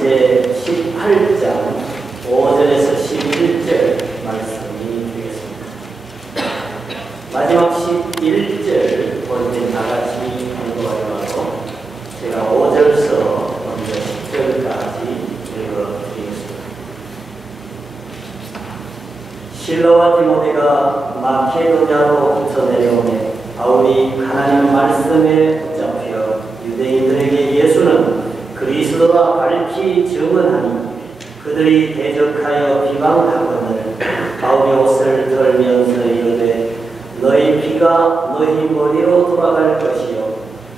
이제 18장 5절에서 11절 말씀이 되겠습니다. 마지막 11절 본문 다 같이 공부하려고 제가 5절서 먼저 10절까지 읽어드리겠습니다. 실라와 디모데가 마케도냐로 붙어 내려오매 바울이 하나님 말씀에 붙잡혀 유대인들에게 예수는 그리스도가 밝히 증언하니 그들이 대적하여 비방하거늘 바울이 옷을 털면서 이르되 너희 피가 너희 머리로 돌아갈 것이요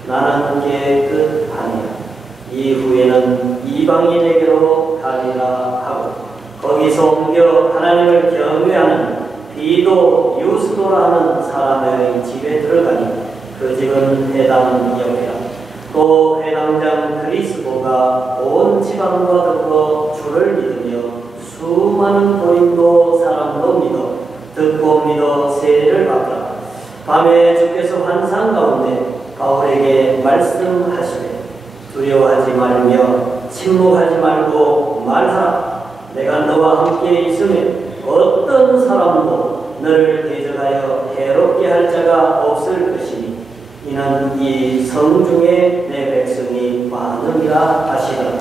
나는 깨끗하니라. 이후에는 이방인에게로 가리라 하고 거기서 옮겨 하나님을 경외하는 디도 유스도라는 사람의 집에 들어가니 그 집은 회당 옆이라. 또 회당장 그리스도가 온 지방과 더불어 주를 믿으며 수많은 고린도 사람도 믿어 듣고 믿어 세례를 받더라. 밤에 주께서 환상 가운데 바울에게 말씀하시되 두려워하지 말며 침묵하지 말고 말하라. 내가 너와 함께 있으면 어떤 사람도 너를 대적하여 해롭게 할 자가 없을 것이니 이는 이 성중에 내 백성이 많음이라 하시더라.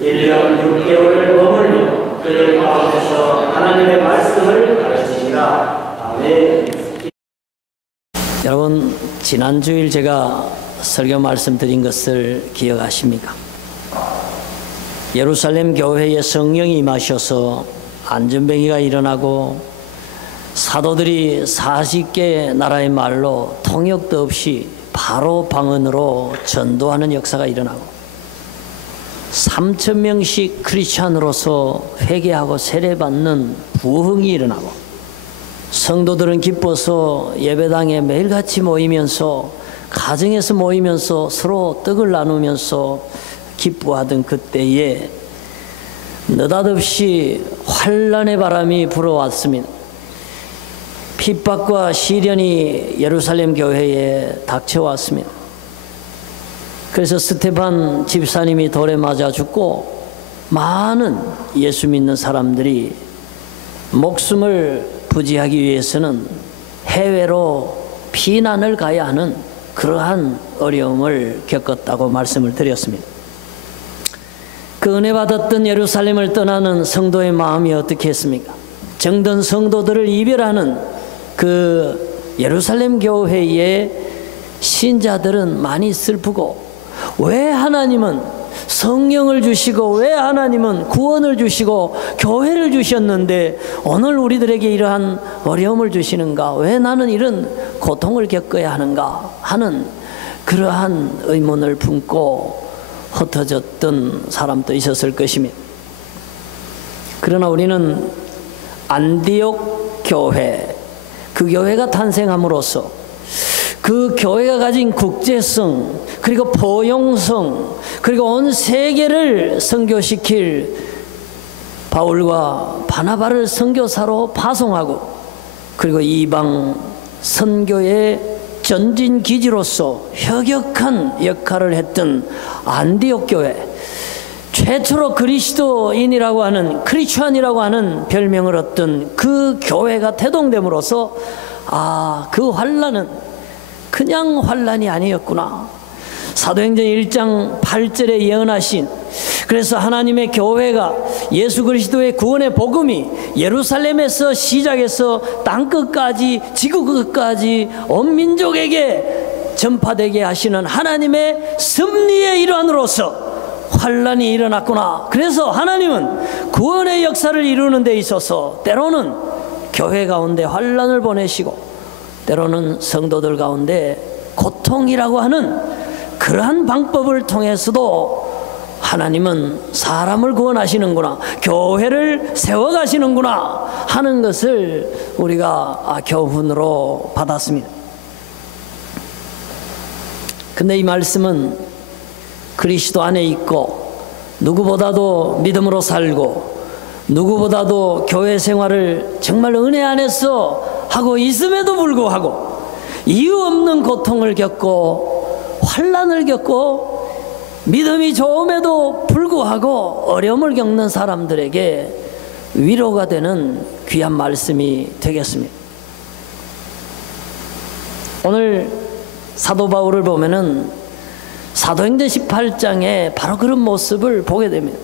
1년 6개월을 머물며 그들 가운데서 하나님의 말씀을 가르치니라. 아멘. 여러분, 지난주일 제가 설교 말씀드린 것을 기억하십니까? 예루살렘 교회에 성령이 임하셔서 안전병이가 일어나고 사도들이 40개 나라의 말로 통역도 없이 바로 방언으로 전도하는 역사가 일어나고 3,000명씩 크리스찬으로서 회개하고 세례받는 부흥이 일어나고 성도들은 기뻐서 예배당에 매일같이 모이면서 가정에서 모이면서 서로 떡을 나누면서 기뻐하던 그때에 느닷없이 환난의 바람이 불어왔습니다. 핍박과 시련이 예루살렘 교회에 닥쳐왔습니다. 그래서 스테반 집사님이 돌에 맞아 죽고 많은 예수 믿는 사람들이 목숨을 부지하기 위해서는 해외로 피난을 가야 하는 그러한 어려움을 겪었다고 말씀을 드렸습니다. 그 은혜 받았던 예루살렘을 떠나는 성도의 마음이 어떻게 했습니까? 정든 성도들을 이별하는 그 예루살렘 교회의 신자들은 많이 슬프고 왜 하나님은 성령을 주시고 왜 하나님은 구원을 주시고 교회를 주셨는데 오늘 우리들에게 이러한 어려움을 주시는가? 왜 나는 이런 고통을 겪어야 하는가? 하는 그러한 의문을 품고 흩어졌던 사람도 있었을 것입니다. 그러나 우리는 안디옥 교회, 그 교회가 탄생함으로써 그 교회가 가진 국제성 그리고 포용성 그리고 온 세계를 선교시킬 바울과 바나바를 선교사로 파송하고 그리고 이방 선교의 전진기지로서 혁혁한 역할을 했던 안디옥 교회, 최초로 그리스도인이라고 하는 크리스찬이라고 하는 별명을 얻던 그 교회가 태동됨으로써 그 환난은 그냥 환난이 아니었구나. 사도행전 1장 8절에 예언하신, 그래서 하나님의 교회가 예수 그리스도의 구원의 복음이 예루살렘에서 시작해서 땅끝까지 지구 끝까지 온 민족에게 전파되게 하시는 하나님의 섭리의 일환으로서 환난이 일어났구나. 그래서 하나님은 구원의 역사를 이루는 데 있어서 때로는 교회 가운데 환난을 보내시고 때로는 성도들 가운데 고통이라고 하는 그러한 방법을 통해서도 하나님은 사람을 구원하시는구나, 교회를 세워가시는구나 하는 것을 우리가 교훈으로 받았습니다. 근데 이 말씀은 그리스도 안에 있고 누구보다도 믿음으로 살고 누구보다도 교회 생활을 정말 은혜 안에서 하고 있음에도 불구하고 이유 없는 고통을 겪고 환난을 겪고 믿음이 좋음에도 불구하고 불구하고 어려움을 겪는 사람들에게 위로가 되는 귀한 말씀이 되겠습니다. 오늘 사도 바울을 보면은 사도행전 18장에 바로 그런 모습을 보게 됩니다.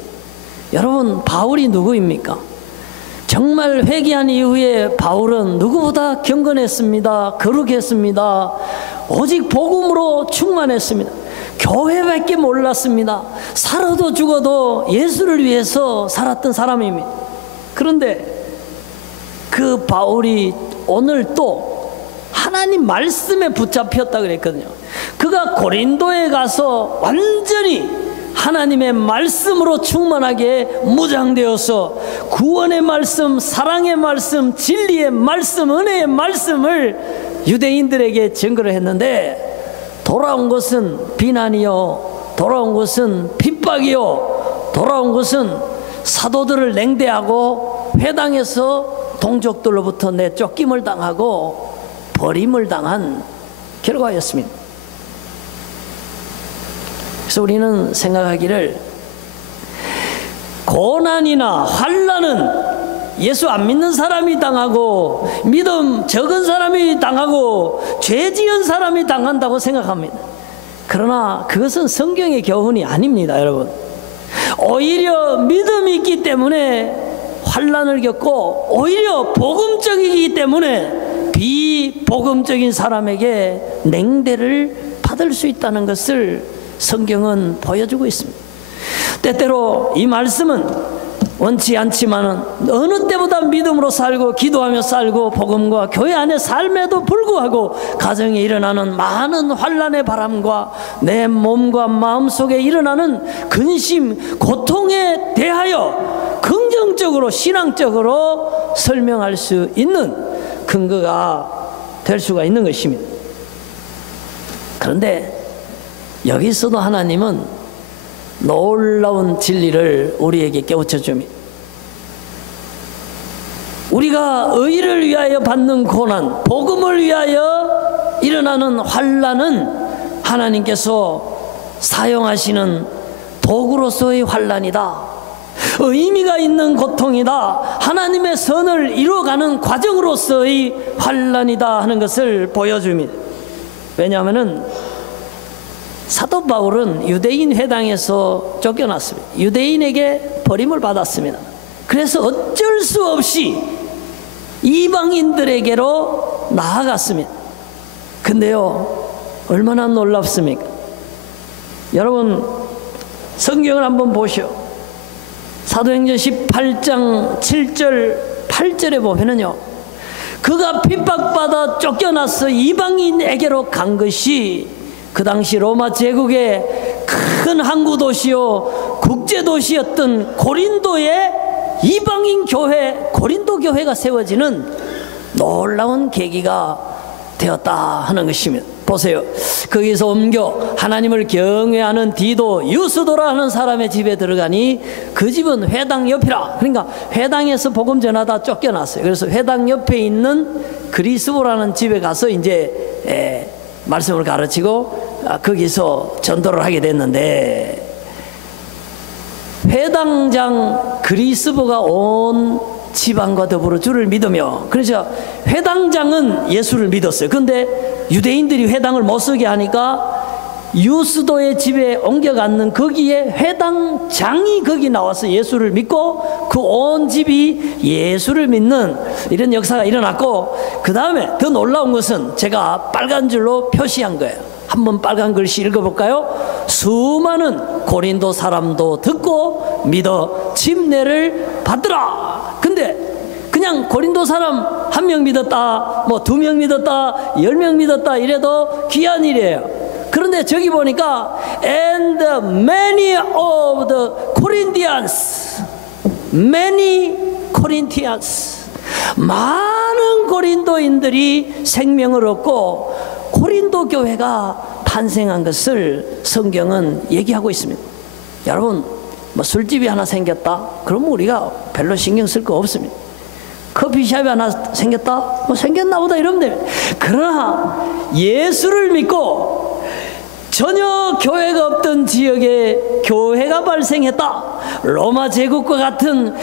여러분, 바울이 누구입니까? 정말 회개한 이후에 바울은 누구보다 경건했습니다. 거룩했습니다. 오직 복음으로 충만했습니다. 교회밖에 몰랐습니다. 살아도 죽어도 예수를 위해서 살았던 사람입니다. 그런데 그 바울이 오늘 또 하나님 말씀에 붙잡혔다 그랬거든요. 그가 고린도에 가서 완전히 하나님의 말씀으로 충만하게 무장되어서 구원의 말씀, 사랑의 말씀, 진리의 말씀, 은혜의 말씀을 유대인들에게 증거를 했는데 돌아온 것은 비난이요, 돌아온 것은 핍박이요, 돌아온 것은 사도들을 냉대하고 회당에서 동족들로부터 내쫓김을 당하고 버림을 당한 결과였습니다. 그래서 우리는 생각하기를 고난이나 환난은 예수 안 믿는 사람이 당하고 믿음 적은 사람이 당하고 죄 지은 사람이 당한다고 생각합니다. 그러나 그것은 성경의 교훈이 아닙니다, 여러분. 오히려 믿음이 있기 때문에 환난을 겪고 오히려 복음적이기 때문에 비복음적인 사람에게 냉대를 받을 수 있다는 것을 성경은 보여주고 있습니다. 때때로 이 말씀은 원치 않지만은 어느 때보다 믿음으로 살고 기도하며 살고 복음과 교회 안의 삶에도 불구하고 가정에 일어나는 많은 환난의 바람과 내 몸과 마음 속에 일어나는 근심, 고통에 대하여 긍정적으로 신앙적으로 설명할 수 있는 근거가 될 수가 있는 것입니다. 그런데 여기서도 하나님은 놀라운 진리를 우리에게 깨우쳐 줍니다. 우리가 의를 위하여 받는 고난, 복음을 위하여 일어나는 환난은 하나님께서 사용하시는 도구로서의 환난이다. 의미가 있는 고통이다. 하나님의 선을 이루어가는 과정으로서의 환난이다 하는 것을 보여줍니다. 왜냐하면은 사도 바울은 유대인 회당에서 쫓겨났습니다. 유대인에게 버림을 받았습니다. 그래서 어쩔 수 없이 이방인들에게로 나아갔습니다. 근데요, 얼마나 놀랍습니까? 여러분, 성경을 한번 보시오. 사도행전 18장 7절 8절에 보면은요, 그가 핍박받아 쫓겨나서 이방인에게로 간 것이 그 당시 로마 제국의 큰 항구 도시요 국제 도시였던 고린도의 이방인 교회, 고린도 교회가 세워지는 놀라운 계기가 되었다 하는 것입니다. 보세요. 거기서 옮겨 하나님을 경외하는 디도, 유스도라 하는 사람의 집에 들어가니 그 집은 회당 옆이라. 그러니까 회당에서 복음 전하다 쫓겨났어요. 그래서 회당 옆에 있는 그리스도라는 집에 가서 이제 말씀을 가르치고 거기서 전도를 하게 됐는데, 회당장 그리스도가 온 지방과 더불어 주를 믿으며, 그래서 회당장은 예수를 믿었어요. 그런데 유대인들이 회당을 못 쓰게 하니까 유스도의 집에 옮겨갔는 거기에 회당장이 거기 나와서 예수를 믿고 그 온 집이 예수를 믿는 이런 역사가 일어났고, 그 다음에 더 놀라운 것은 제가 빨간 줄로 표시한 거예요. 한번 빨간 글씨 읽어볼까요? 수많은 고린도 사람도 듣고 믿어 침례를 받더라. 근데 그냥 고린도 사람 1명 믿었다, 뭐 2명 믿었다, 10명 믿었다 이래도 귀한 일이에요. 그런데 저기 보니까 and many of the Corinthians, many Corinthians, 많은 고린도인들이 생명을 얻고 고린도 교회가 탄생한 것을 성경은 얘기하고 있습니다. 여러분, 뭐 술집이 하나 생겼다? 그러면 우리가 별로 신경 쓸 거 없습니다. 커피숍이 하나 생겼다? 뭐 생겼나 보다 이러면 됩니다. 그러나 예수를 믿고 전혀 교회가 없던 지역에 교회가 발생했다. 로마 제국과 같은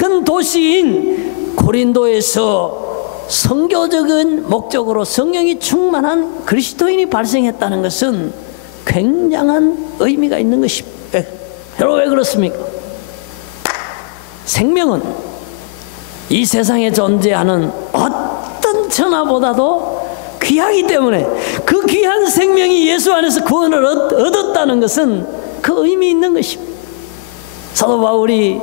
큰 도시인 고린도에서 선교적인 목적으로 성령이 충만한 그리스도인이 발생했다는 것은 굉장한 의미가 있는 것입니다. 여러분, 왜 그렇습니까? 생명은 이 세상에 존재하는 어떤 천하보다도 귀하기 때문에 그 귀한 생명이 예수 안에서 구원을 얻었다는 것은 그 의미 있는 것입니다. 사도 바울이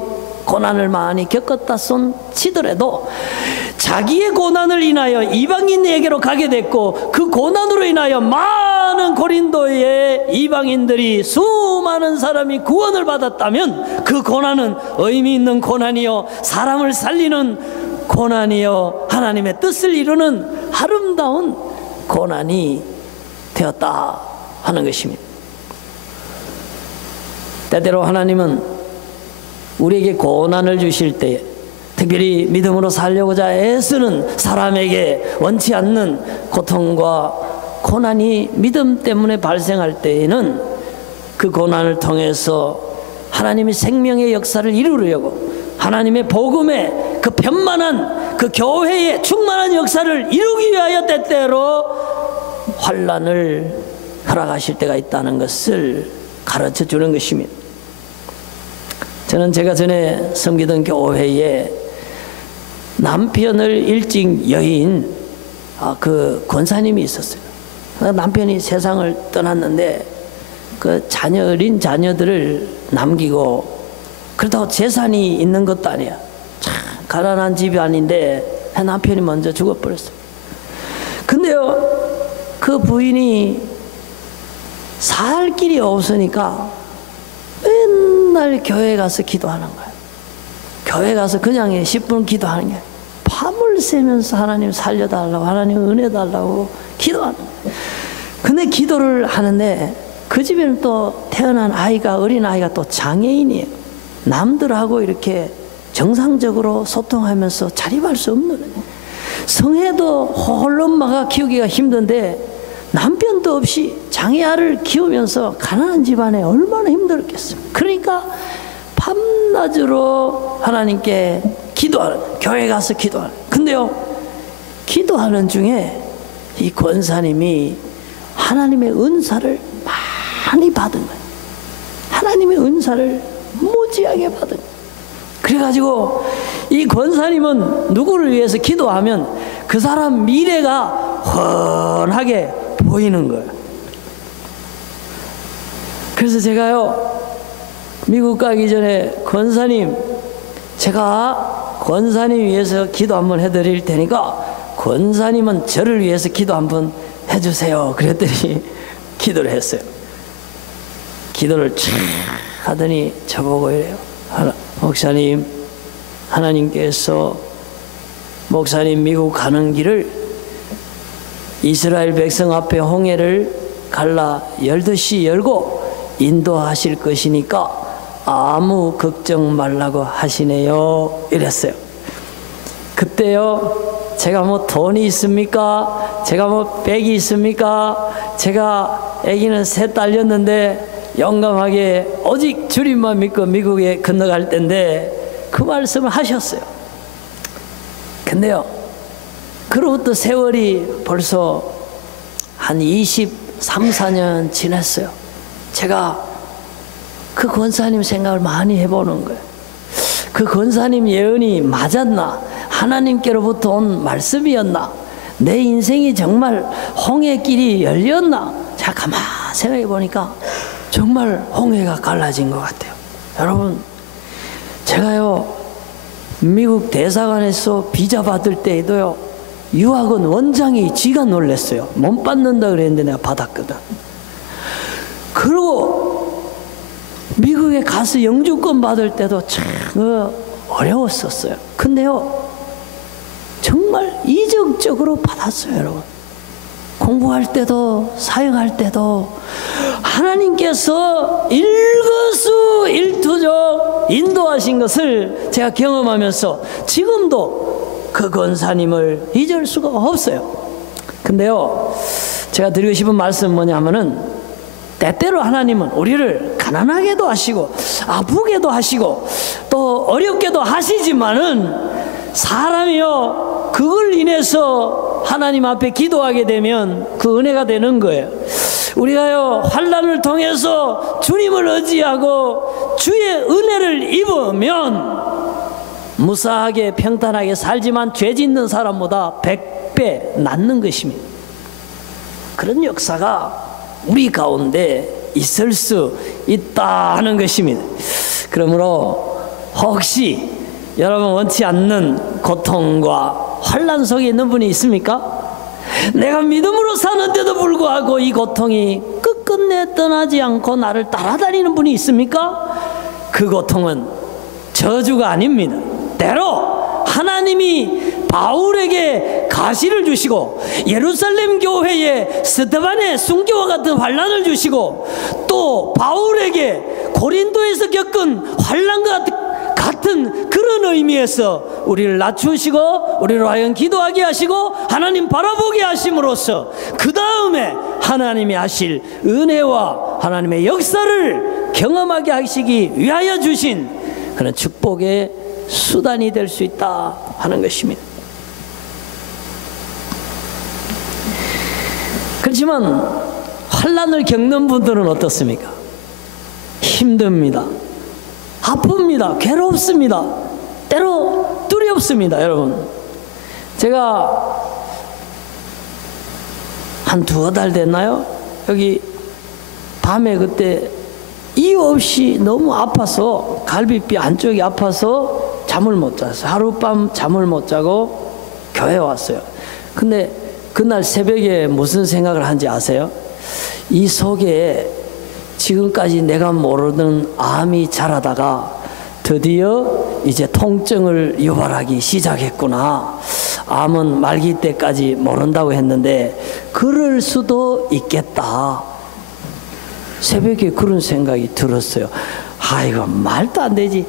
고난을 많이 겪었다 손 치더라도 자기의 고난을 인하여 이방인에게로 가게 됐고, 그 고난으로 인하여 많은 고린도의 이방인들이, 수많은 사람이 구원을 받았다면 그 고난은 의미 있는 고난이요, 사람을 살리는 고난이요, 하나님의 뜻을 이루는 아름다운 고난이 되었다 하는 것입니다. 때때로 하나님은 우리에게 고난을 주실 때에, 특별히 믿음으로 살려고자 애쓰는 사람에게 원치 않는 고통과 고난이 믿음 때문에 발생할 때에는 그 고난을 통해서 하나님의 생명의 역사를 이루려고, 하나님의 복음의 그 편만한 그 교회의 충만한 역사를 이루기 위하여 때때로 환난을 허락하실 때가 있다는 것을 가르쳐 주는 것입니다. 저는 제가 전에 섬기던 교회에 남편을 일찍 여인 그 권사님이 있었어요. 남편이 세상을 떠났는데 그 어린 자녀들을 남기고, 그렇다고 재산이 있는 것도 아니야. 참 가난한 집이 아닌데 남편이 먼저 죽어버렸어요. 근데요, 그 부인이 살 길이 없으니까 맨날 교회 가서 기도하는 거예요. 교회 가서 그냥 10분 기도하는 게 아니라 밤을 새면서 하나님 살려달라고, 하나님 은혜 달라고 기도하는 거예요. 근데 기도를 하는데 그 집에는 또 태어난 아이가, 어린 아이가 또 장애인이에요. 남들하고 이렇게 정상적으로 소통하면서 자립할 수 없는 거예요. 성애도 홀로 엄마가 키우기가 힘든데 남편도 없이 장애아를 키우면서 가난한 집안에 얼마나 힘들었겠어요. 그러니까 밤낮으로 하나님께 기도하는, 교회 가서 기도하는. 근데요, 기도하는 중에 이 권사님이 하나님의 은사를 많이 받은 거예요. 하나님의 은사를 무지하게 받은 거예요. 그래가지고 이 권사님은 누구를 위해서 기도하면 그 사람 미래가 훤하게 보이는 거예요. 그래서 제가요, 미국 가기 전에 권사님, 제가 권사님 위해서 기도 한번 해드릴 테니까 권사님은 저를 위해서 기도 한번 해주세요. 그랬더니 기도를 했어요. 기도를 쫙 하더니 저보고 이래요. 목사님, 하나님께서 목사님 미국 가는 길을 이스라엘 백성 앞에 홍해를 갈라 열듯이 열고 인도하실 것이니까 아무 걱정 말라고 하시네요. 이랬어요. 그때요, 제가 뭐 돈이 있습니까? 제가 뭐 백이 있습니까? 제가 아기는 3 딸렸는데 용감하게 오직 주님만 믿고 미국에 건너갈 때인데 그 말씀을 하셨어요. 근데요, 그로부터 세월이 벌써 한 23, 4년 지났어요. 제가 그 권사님 생각을 많이 해보는 거예요. 그 권사님 예언이 맞았나? 하나님께로부터 온 말씀이었나? 내 인생이 정말 홍해길이 열렸나? 제가 가만히 생각해 보니까 정말 홍해가 갈라진 것 같아요. 여러분, 제가요, 미국 대사관에서 비자 받을 때에도요, 유학원 원장이 지가 놀랬어요. 못 받는다 그랬는데 내가 받았거든. 그리고 미국에 가서 영주권 받을 때도 참 어려웠었어요. 근데요, 정말 이적적으로 받았어요, 여러분. 공부할 때도 사역할 때도 하나님께서 일거수일투족 인도하신 것을 제가 경험하면서 지금도 그 권사님을 잊을 수가 없어요. 근데요, 제가 드리고 싶은 말씀은 뭐냐면은 때때로 하나님은 우리를 가난하게도 하시고 아프게도 하시고 또 어렵게도 하시지만은 사람이요 그걸 인해서 하나님 앞에 기도하게 되면 그 은혜가 되는 거예요. 우리가요 환난을 통해서 주님을 의지하고 주의 은혜를 입으면 무사하게 평탄하게 살지만 죄 짓는 사람보다 100배 낫는 것입니다. 그런 역사가 우리 가운데 있을 수 있다 하는 것입니다. 그러므로 혹시 여러분 원치 않는 고통과 환난 속에 있는 분이 있습니까? 내가 믿음으로 사는데도 불구하고 이 고통이 끝끝내 떠나지 않고 나를 따라다니는 분이 있습니까? 그 고통은 저주가 아닙니다. 때로 하나님이 바울에게 가시를 주시고 예루살렘 교회에 스데반의 순교와 같은 환난을 주시고 또 바울에게 고린도에서 겪은 환난과 같은 그런 의미에서 우리를 낮추시고 우리로 하여금 기도하게 하시고 하나님 바라보게 하심으로써 그 다음에 하나님이 하실 은혜와 하나님의 역사를 경험하게 하시기 위하여 주신 그런 축복의 수단이 될 수 있다 하는 것입니다. 그렇지만 환난을 겪는 분들은 어떻습니까? 힘듭니다. 아픕니다. 괴롭습니다. 때로 두렵습니다. 여러분, 제가 한 두어 달 됐나요? 여기 밤에 그때 이유 없이 너무 아파서 갈비뼈 안쪽이 아파서 잠을 못 잤어요. 하룻밤 잠을 못 자고 교회 왔어요. 근데 그날 새벽에 무슨 생각을 한지 아세요? 이 속에 지금까지 내가 모르던 암이 자라다가 드디어 이제 통증을 유발하기 시작했구나. 암은 말기 때까지 모른다고 했는데 그럴 수도 있겠다. 새벽에 그런 생각이 들었어요. 아이고 말도 안 되지.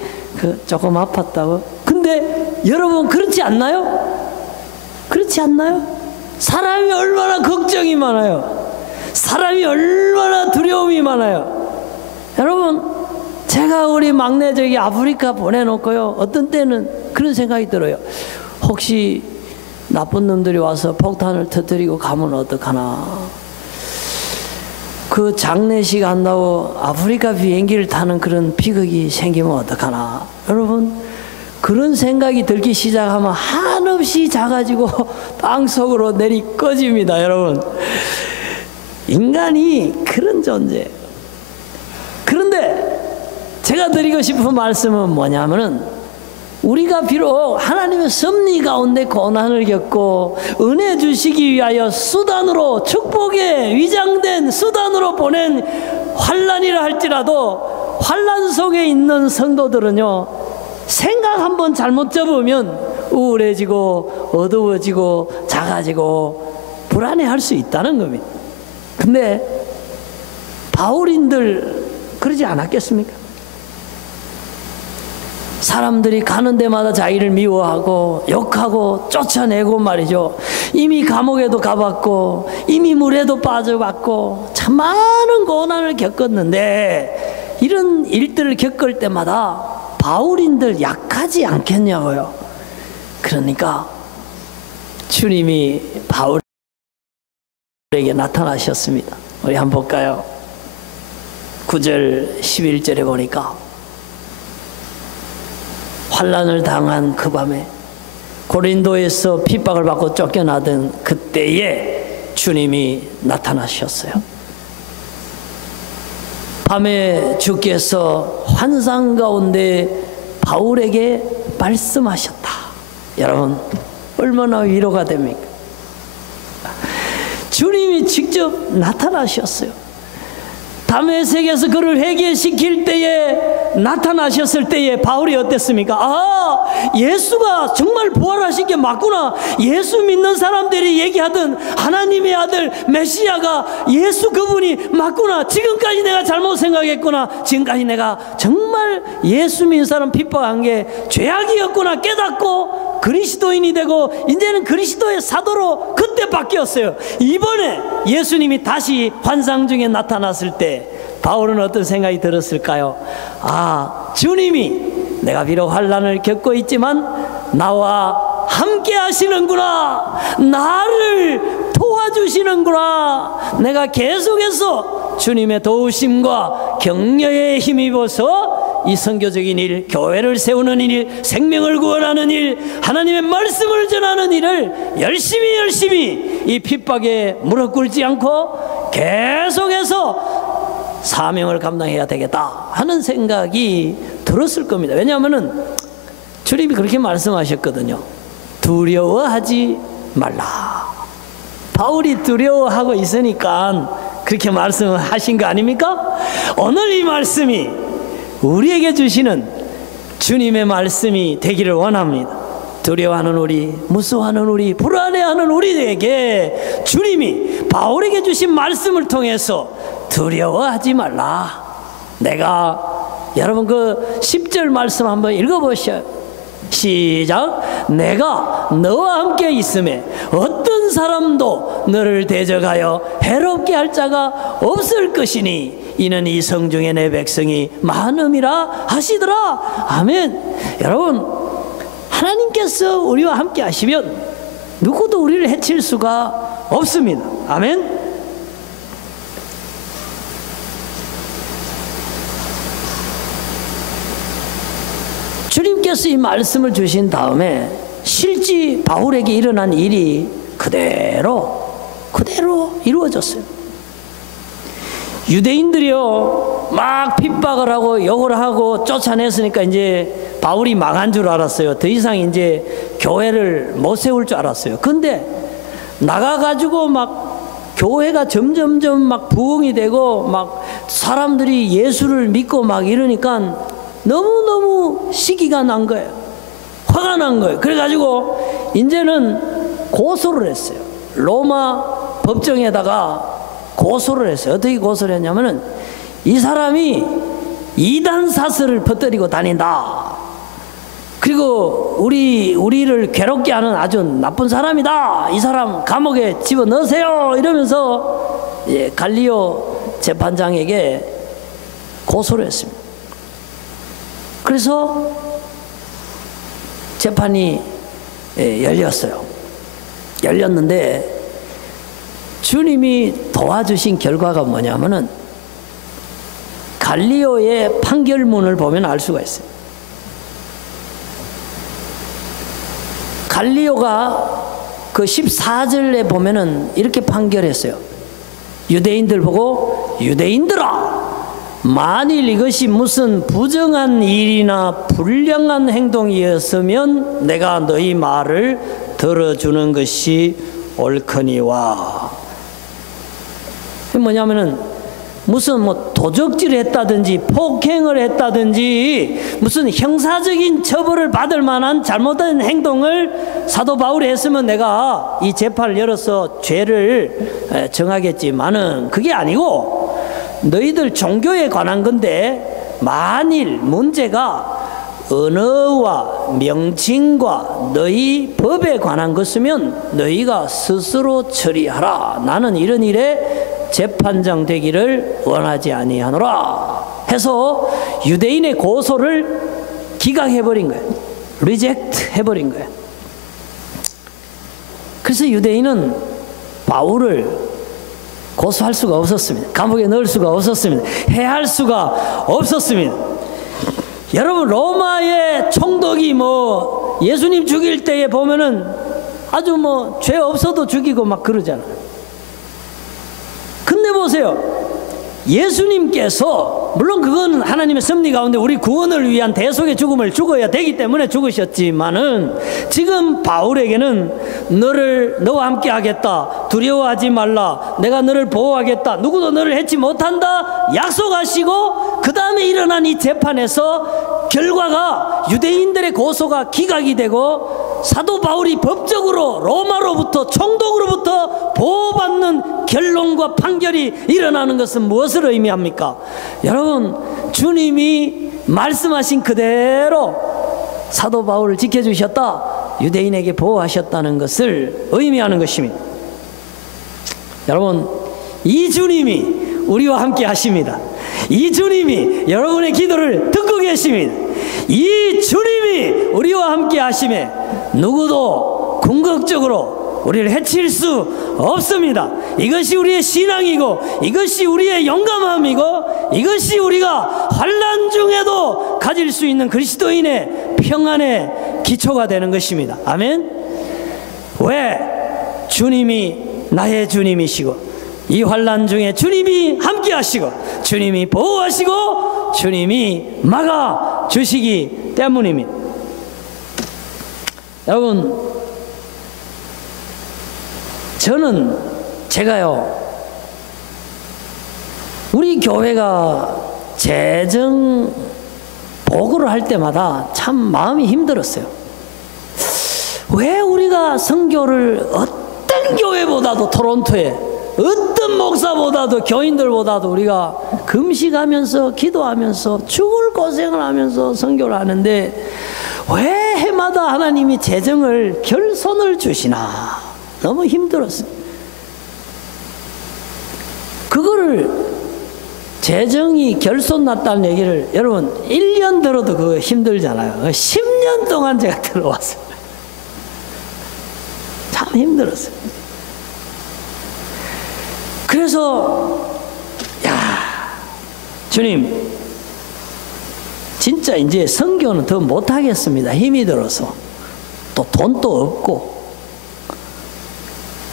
조금 아팠다고. 근데 여러분 그렇지 않나요? 그렇지 않나요? 사람이 얼마나 걱정이 많아요. 사람이 얼마나 두려움이 많아요. 여러분, 제가 우리 막내 저기 아프리카 보내놓고요, 어떤 때는 그런 생각이 들어요. 혹시 나쁜 놈들이 와서 폭탄을 터뜨리고 가면 어떡하나. 그 장례식 한다고 아프리카 비행기를 타는 그런 비극이 생기면 어떡하나. 여러분, 그런 생각이 들기 시작하면 한없이 작아지고 땅속으로 내리 꺼집니다. 여러분, 인간이 그런 존재예요. 그런데 제가 드리고 싶은 말씀은 뭐냐면은, 우리가 비록 하나님의 섭리 가운데 고난을 겪고 은혜 주시기 위하여 수단으로, 축복에 위장된 수단으로 보낸 환난이라 할지라도 환난 속에 있는 성도들은요, 생각 한번 잘못 접으면 우울해지고 어두워지고 작아지고 불안해할 수 있다는 겁니다. 근데 바울인들 그러지 않았겠습니까? 사람들이 가는 데마다 자기를 미워하고 욕하고 쫓아내고 말이죠. 이미 감옥에도 가봤고 이미 물에도 빠져봤고 참 많은 고난을 겪었는데, 이런 일들을 겪을 때마다 바울인들 약하지 않겠냐고요. 그러니까 주님이 바울에게 나타나셨습니다. 우리 한번 볼까요? 9절 11절에 보니까 환난을 당한 그 밤에, 고린도에서 핍박을 받고 쫓겨나던 그때에 주님이 나타나셨어요. 밤에 주께서 환상 가운데 바울에게 말씀하셨다. 여러분, 얼마나 위로가 됩니까? 주님이 직접 나타나셨어요. 다메섹에서 그를 회개시킬 때에, 나타나셨을 때에 바울이 어땠습니까? 아, 예수가 정말 부활하신 게 맞구나. 예수 믿는 사람들이 얘기하던 하나님의 아들 메시아가 예수 그분이 맞구나. 지금까지 내가 잘못 생각했구나. 지금까지 내가 정말 예수 믿는 사람 핍박한 게 죄악이었구나 깨닫고 그리스도인이 되고 이제는 그리스도의 사도로 그때 바뀌었어요. 이번에 예수님이 다시 환상 중에 나타났을 때 바울은 어떤 생각이 들었을까요? 아, 주님이 내가 비록 환난을 겪고 있지만 나와 함께 하시는구나, 나를 도와주시는구나, 내가 계속해서 주님의 도우심과 격려에 힘입어서 이 선교적인 일, 교회를 세우는 일, 생명을 구원하는 일, 하나님의 말씀을 전하는 일을 열심히 이 핍박에 무릎 꿇지 않고 계속해서 사명을 감당해야 되겠다 하는 생각이 들었을 겁니다. 왜냐하면은 주님이 그렇게 말씀하셨거든요. 두려워하지 말라. 바울이 두려워하고 있으니까 그렇게 말씀하신 거 아닙니까? 오늘 이 말씀이 우리에게 주시는 주님의 말씀이 되기를 원합니다. 두려워하는 우리, 무서워하는 우리, 불안해하는 우리에게 주님이 바울에게 주신 말씀을 통해서 두려워하지 말라. 내가, 여러분 그 10절 말씀 한번 읽어보셔요. 시작. 내가 너와 함께 있음에 어떤 사람도 너를 대적하여 해롭게 할 자가 없을 것이니 이는 이 성중에 내 백성이 많음이라 하시더라. 아멘. 여러분, 하나님께서 우리와 함께 하시면 누구도 우리를 해칠 수가 없습니다. 아멘. 주님께서 이 말씀을 주신 다음에 실제 바울에게 일어난 일이 그대로 이루어졌어요. 유대인들이요 막 핍박을 하고 욕을 하고 쫓아냈으니까 이제 바울이 망한 줄 알았어요. 더 이상 이제 교회를 못 세울 줄 알았어요. 근데 나가가지고 막 교회가 점점점 막 부흥이 되고 막 사람들이 예수를 믿고 막 이러니까 너무너무 시기가 난 거예요. 화가 난 거예요. 그래가지고 이제는 고소를 했어요. 로마 법정에다가 고소를 했어요. 어떻게 고소를 했냐면은 이 사람이 이단 사설을 퍼뜨리고 다닌다. 그리고 우리를 괴롭게 하는 아주 나쁜 사람이다. 이 사람 감옥에 집어넣으세요. 이러면서 갈리오 재판장에게 고소를 했습니다. 그래서 재판이 열렸어요. 열렸는데 주님이 도와주신 결과가 뭐냐면은 갈리오의 판결문을 보면 알 수가 있어요. 갈리오가 그 14절에 보면은 이렇게 판결했어요. 유대인들 보고 유대인들아, 만일 이것이 무슨 부정한 일이나 불량한 행동이었으면 내가 너희 말을 들어주는 것이 옳거니와. 뭐냐면은 무슨 뭐 도적질을 했다든지 폭행을 했다든지 무슨 형사적인 처벌을 받을 만한 잘못된 행동을 사도 바울이 했으면 내가 이 재판을 열어서 죄를 정하겠지만은 그게 아니고 너희들 종교에 관한 건데 만일 문제가 언어와 명칭과 너희 법에 관한 것이면 너희가 스스로 처리하라. 나는 이런 일에 재판장 되기를 원하지 아니하노라 해서 유대인의 고소를 기각해버린 거예요. 리젝트 해버린 거예요. 그래서 유대인은 바울을 고소할 수가 없었습니다. 감옥에 넣을 수가 없었습니다. 해할 수가 없었습니다. 여러분, 로마의 총독이 뭐 예수님 죽일 때에 보면은 아주 뭐 죄 없어도 죽이고 막 그러잖아요. 근데 보세요. 예수님께서 물론 그건 하나님의 섭리 가운데 우리 구원을 위한 대속의 죽음을 죽어야 되기 때문에 죽으셨지만은 지금 바울에게는 너와 함께 하겠다, 두려워하지 말라, 내가 너를 보호하겠다, 누구도 너를 해치 못한다 약속하시고 그 다음에 일어난 이 재판에서 결과가 유대인들의 고소가 기각이 되고 사도 바울이 법적으로 로마로부터 총독으로부터 보호받는 결론과 판결이 일어나는 것은 무엇을 의미합니까? 여러분, 주님이 말씀하신 그대로 사도 바울을 지켜주셨다. 유대인에게 보호하셨다는 것을 의미하는 것입니다. 여러분, 이 주님이 우리와 함께 하십니다. 이 주님이 여러분의 기도를 듣고 계십니다. 이 주님이 우리와 함께 하심에 누구도 궁극적으로 우리를 해칠 수 없습니다. 이것이 우리의 신앙이고, 이것이 우리의 용감함이고, 이것이 우리가 환난 중에도 가질 수 있는 그리스도인의 평안의 기초가 되는 것입니다. 아멘. 왜? 주님이 나의 주님이시고, 이 환난 중에 주님이 함께 하시고, 주님이 보호하시고, 주님이 막아 주시기 때문입니다. 여러분, 제가요, 우리 교회가 재정 보고를 할 때마다 참 마음이 힘들었어요. 왜 우리가 선교를 어떤 교회보다도, 토론토에 어떤 목사보다도, 교인들보다도 우리가 금식하면서 기도하면서 죽을 고생을 하면서 선교를 하는데 왜 해마다 하나님이 재정을 결손을 주시나 너무 힘들었어요. 그거를 재정이 결손 났다는 얘기를 여러분 1년 들어도 그거 힘들잖아요. 10년 동안 제가 들어왔어요. 참 힘들었어요. 그래서 주님, 진짜 이제 선교는 더 못하겠습니다. 힘이 들어서. 또 돈도 없고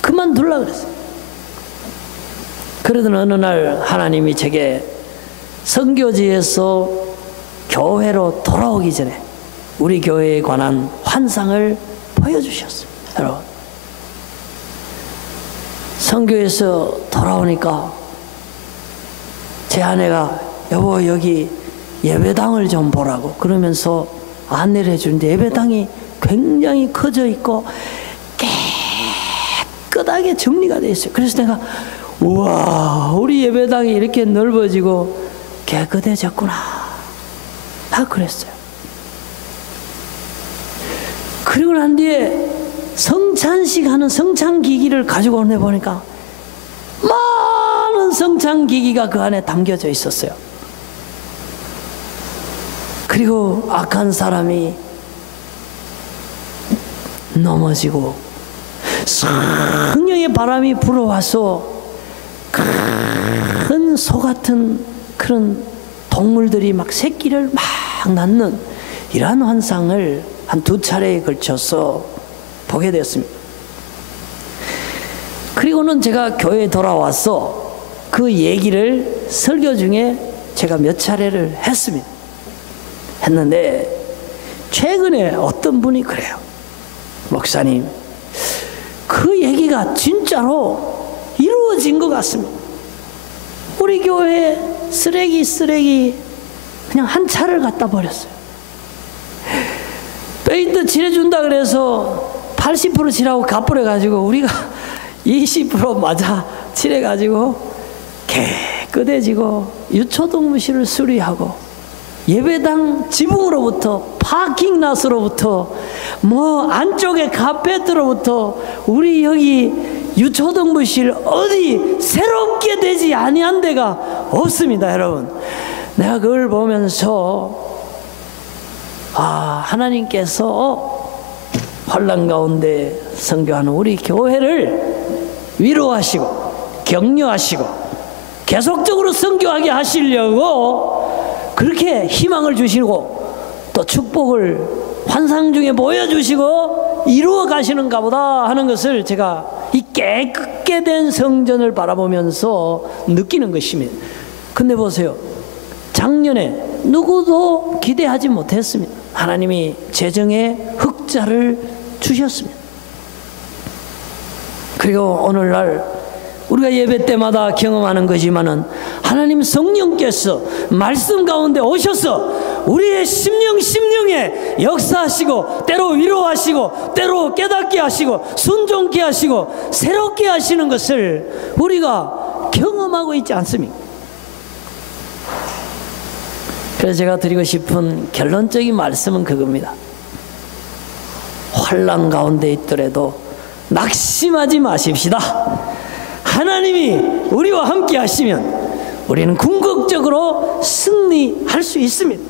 그만두려고 그랬어요. 그러던 어느 날 하나님이 제게 선교지에서 교회로 돌아오기 전에 우리 교회에 관한 환상을 보여주셨어요. 여러분, 선교에서 돌아오니까 제 아내가 여보 여기 예배당을 좀 보라고 그러면서 안내를 해주는데 예배당이 굉장히 커져 있고 깨끗하게 정리가 되어 있어요. 그래서 내가 우와, 우리 예배당이 이렇게 넓어지고 깨끗해졌구나 다 그랬어요. 그리고 난 뒤에 성찬식 하는 성찬기기를 가지고 오네 보니까 많은 성찬기기가 그 안에 담겨져 있었어요. 그리고 악한 사람이 넘어지고 성령의 바람이 불어와서 큰 소 같은 그런 동물들이 막 새끼를 막 낳는 이러한 환상을 한 2차례에 걸쳐서 보게 되었습니다. 그리고는 제가 교회에 돌아와서 그 얘기를 설교 중에 제가 몇 차례를 했습니다. 했는데 최근에 어떤 분이 그래요. 목사님, 그 얘기가 진짜로 이루어진 것 같습니다. 우리 교회 쓰레기 그냥 한 차를 갖다 버렸어요. 페인트 칠해준다 그래서 80% 칠하고 갚으려가지고 우리가 20% 맞아 칠해가지고 깨끗해지고 유초동무실을 수리하고 예배당 지붕으로부터 파킹랏으로부터 뭐 안쪽에 카페트로부터 우리 여기 유초동무실 어디 새롭게 되지 아니한 데가 없습니다. 여러분, 내가 그걸 보면서 하나님께서 환난 가운데 선교하는 우리 교회를 위로하시고 격려하시고 계속적으로 선교하게 하시려고 그렇게 희망을 주시고 또 축복을 환상 중에 보여주시고 이루어 가시는가 보다 하는 것을 제가 이 깨끗게 된 성전을 바라보면서 느끼는 것입니다. 근데 보세요, 작년에 누구도 기대하지 못했습니다. 하나님이 재정의 흑자를 주셨습니다. 그리고 오늘날 우리가 예배 때마다 경험하는 거지만은 하나님 성령께서 말씀 가운데 오셔서 우리의 심령에 역사하시고 때로 위로하시고 때로 깨닫게 하시고 순종케 하시고 새롭게 하시는 것을 우리가 경험하고 있지 않습니까? 그래서 제가 드리고 싶은 결론적인 말씀은 그겁니다. 환난 가운데 있더라도 낙심하지 마십시다. 하나님이 우리와 함께 하시면 우리는 궁극적으로 승리할 수 있습니다.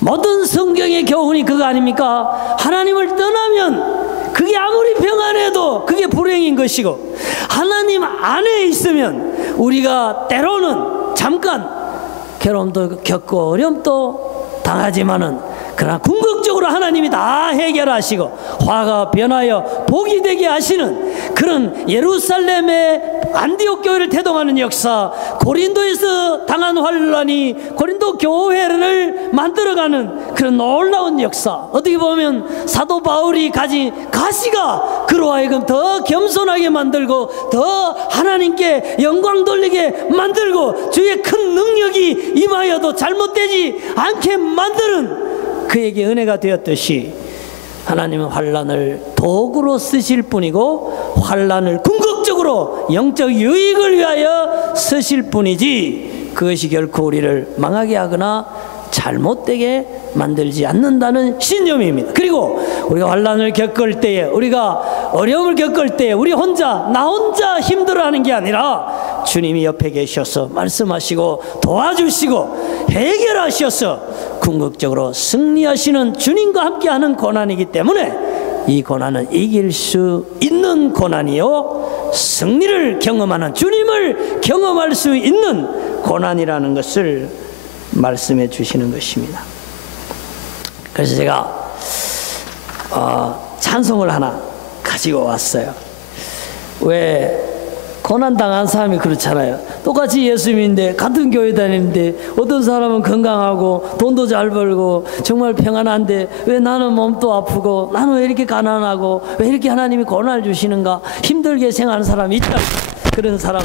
모든 성경의 교훈이 그거 아닙니까? 하나님을 떠나면 그게 아무리 평안해도 그게 불행인 것이고, 하나님 안에 있으면 우리가 때로는 잠깐 괴로움도 겪고 어려움도 당하지만은, 그러나 궁극적으로 하나님이 다 해결하시고 화가 변하여 복이 되게 하시는 그런 예루살렘의 안디옥 교회를 태동하는 역사, 고린도에서 당한 환란이 고린도 교회를 만들어가는 그런 놀라운 역사, 어떻게 보면 사도 바울이 가진 가시가 그로 하여금 더 겸손하게 만들고 더 하나님께 영광 돌리게 만들고 주의 큰 능력이 임하여도 잘못되지 않게 만드는 그에게 은혜가 되었듯이, 하나님은 환란을 도구로 쓰실 뿐이고 환란을 궁극적으로 영적 유익을 위하여 쓰실 뿐이지, 그것이 결코 우리를 망하게 하거나 잘못되게 만들지 않는다는 신념입니다. 그리고 우리가 환란을 겪을 때에, 우리가 어려움을 겪을 때에 우리 혼자, 나 혼자 힘들어하는 게 아니라 주님이 옆에 계셔서 말씀하시고 도와주시고 해결하셔서 궁극적으로 승리하시는 주님과 함께하는 고난이기 때문에, 이 고난은 이길 수 있는 고난이요, 승리를 경험하는, 주님을 경험할 수 있는 고난이라는 것을 말씀해 주시는 것입니다. 그래서 제가 찬송을 하나 가지고 왔어요. 왜 고난당한 사람이 그렇잖아요. 똑같이 예수 믿는데, 같은 교회 다니는데 어떤 사람은 건강하고 돈도 잘 벌고 정말 평안한데 왜 나는 몸도 아프고, 나는 왜 이렇게 가난하고, 왜 이렇게 하나님이 고난을 주시는가, 힘들게 생각하는 사람이 있다. 그런 사람